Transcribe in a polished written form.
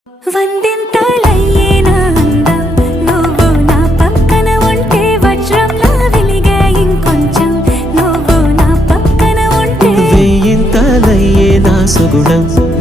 వందింతలయ్యేనా అందం నువ్వు నా పక్కన ఉంటే వజ్రంలా వెలిగే ఇంకొంచెం నువ్వు నా పక్కన ఉంటే వేయింతలయ్యేనా సుగుణం